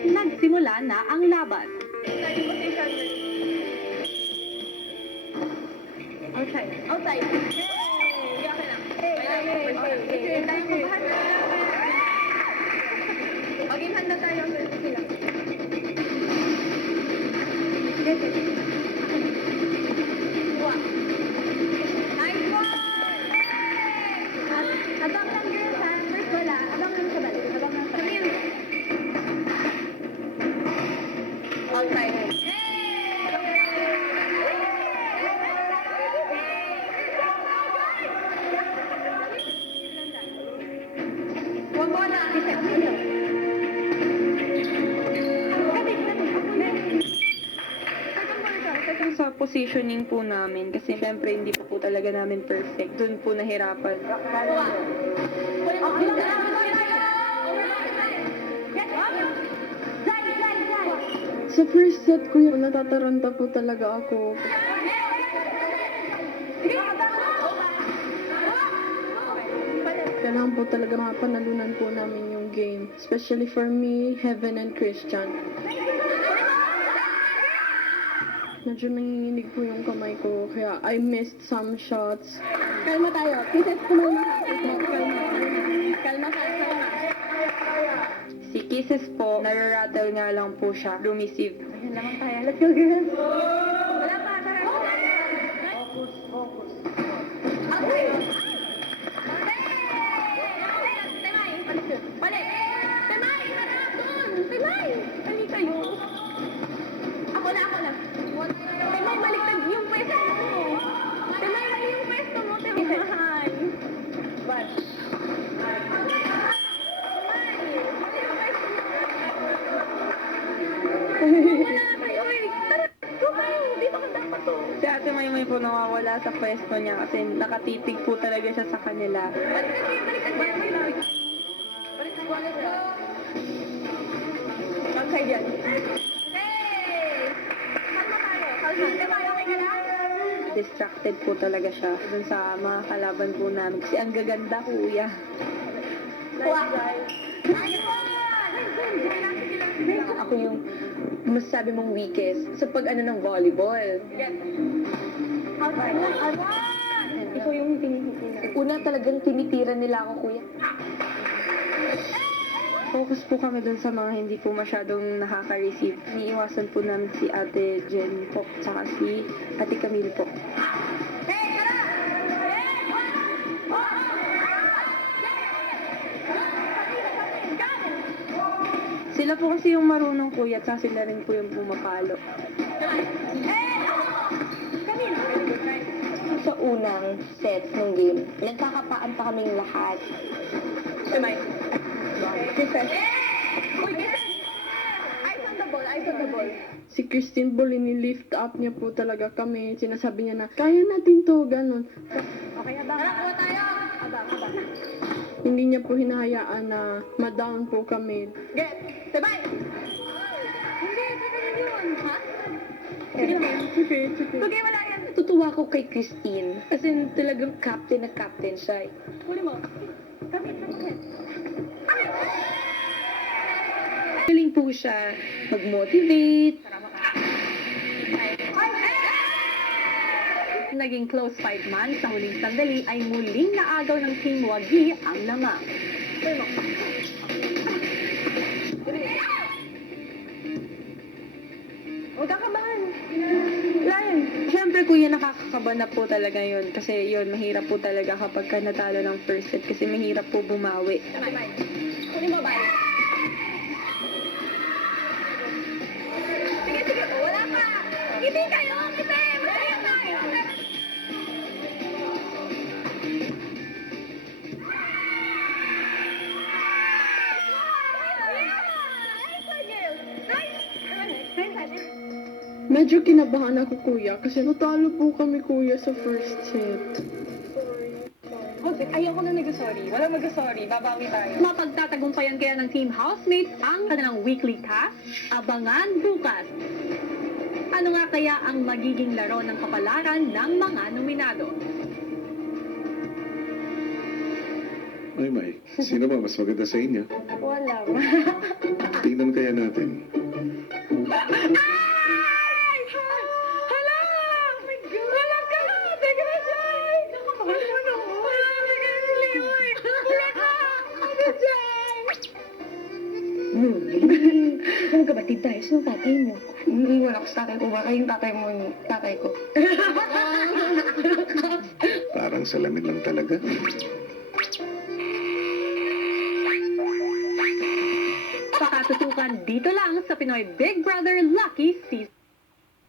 Nagsimula na ang laban. Outside. Outside. Hey! Okay lang. Hey, hey, hey, hey, hey, tayo magbahan na. Maging Ako yun. Yung sa positioning po namin, kasi syempre hindi pa po talaga namin perfect. Doon po nahirapan. Sa first set ko yun, natataranta po talaga ako. Kailangan po talaga mapanalunan po namin yung game. Especially for me, Heaven and Christian. Medyo nanginginig po yung kamay ko, kaya I missed some shots. Kalma tayo. Kisses ko muna. Kalma. Kalma ka. Kalma. Si Kisses po, nararattle nga lang po siya, lumisip. Ayan naman tayo. Let's go, girls. Ate Maymay po nawawala sa pwesto niya kasi nakatitig po talaga siya sa kanila. Lang? Distracted po talaga siya dun sa mga kalaban po namin. Kasi ang gaganda kuya. Nice one! Ako yung masasabi mong weakest sa pag-ano ng volleyball. Outside. Awan! Ikaw yung tinitiran. Una talagang tinitiran nila ako, kuya. Focus po kami dun sa mga hindi po masyadong nakaka-receive. Iniiwasan po namin si Ate Jen po, tsaka si Ate Camille po. Sila po kasi yung marunong kuya, tsaka sila rin po yung pumapalo. Sa unang set ng game, nagkakapaan pa kaming lahat. Tumay. Kisses. Uy, kisses! Eyes on the ball, eyes on the ball. Si Christine Bolini lift up niya po talaga kami. Sinasabi niya na, kaya natin to, ganun. Okay, abang. Tara, kuha tayo! Abang, abang. Hindi niya po hinahayaan na ma-down po kami. Get! Sabay! Hindi, saka yun, ha? Sige naman. Okay, it's okay. Sige, wala yan. Tutuwa ko kay Christine. As in, talagang captain na captain siya. eh. Huli mo. Kapit kapit. Galing po siya mag-motivate. Naging close fight man sa huling sandali ay muling naagaw ng Team Wagi ang lamang. Huwag kakabahan. Lion. Siyempre kuya, nakakakaba na po talaga yun. Kasi yun, mahirap po talaga kapag ka natalo ng first set. Kasi mahirap po bumawi. Huli mo, bye. Sige, sige. Wala pa. Ngiti kayo. Ngiti. Medyo kinabahan ako, kuya, kasi natalo po kami, kuya, sa first set. Ayoko na nag-sorry. Walang mag-sorry. Babawi tayo. Mapagtatagumpayan kaya ng Team Housemates ang kanilang weekly task? Abangan bukas. Ano nga kaya ang magiging laro ng kapalaran ng mga nominado? May may, sino ba mas maganda sa inyo? Wala. Tingnan kaya natin. Magkabatid tayo. Sino tatay mo? Iniwan ako sa tatay ko. Baka yung tatay mo yung tatay ko. Parang salamin lang talaga. Pakatutukan dito lang sa Pinoy Big Brother Lucky Season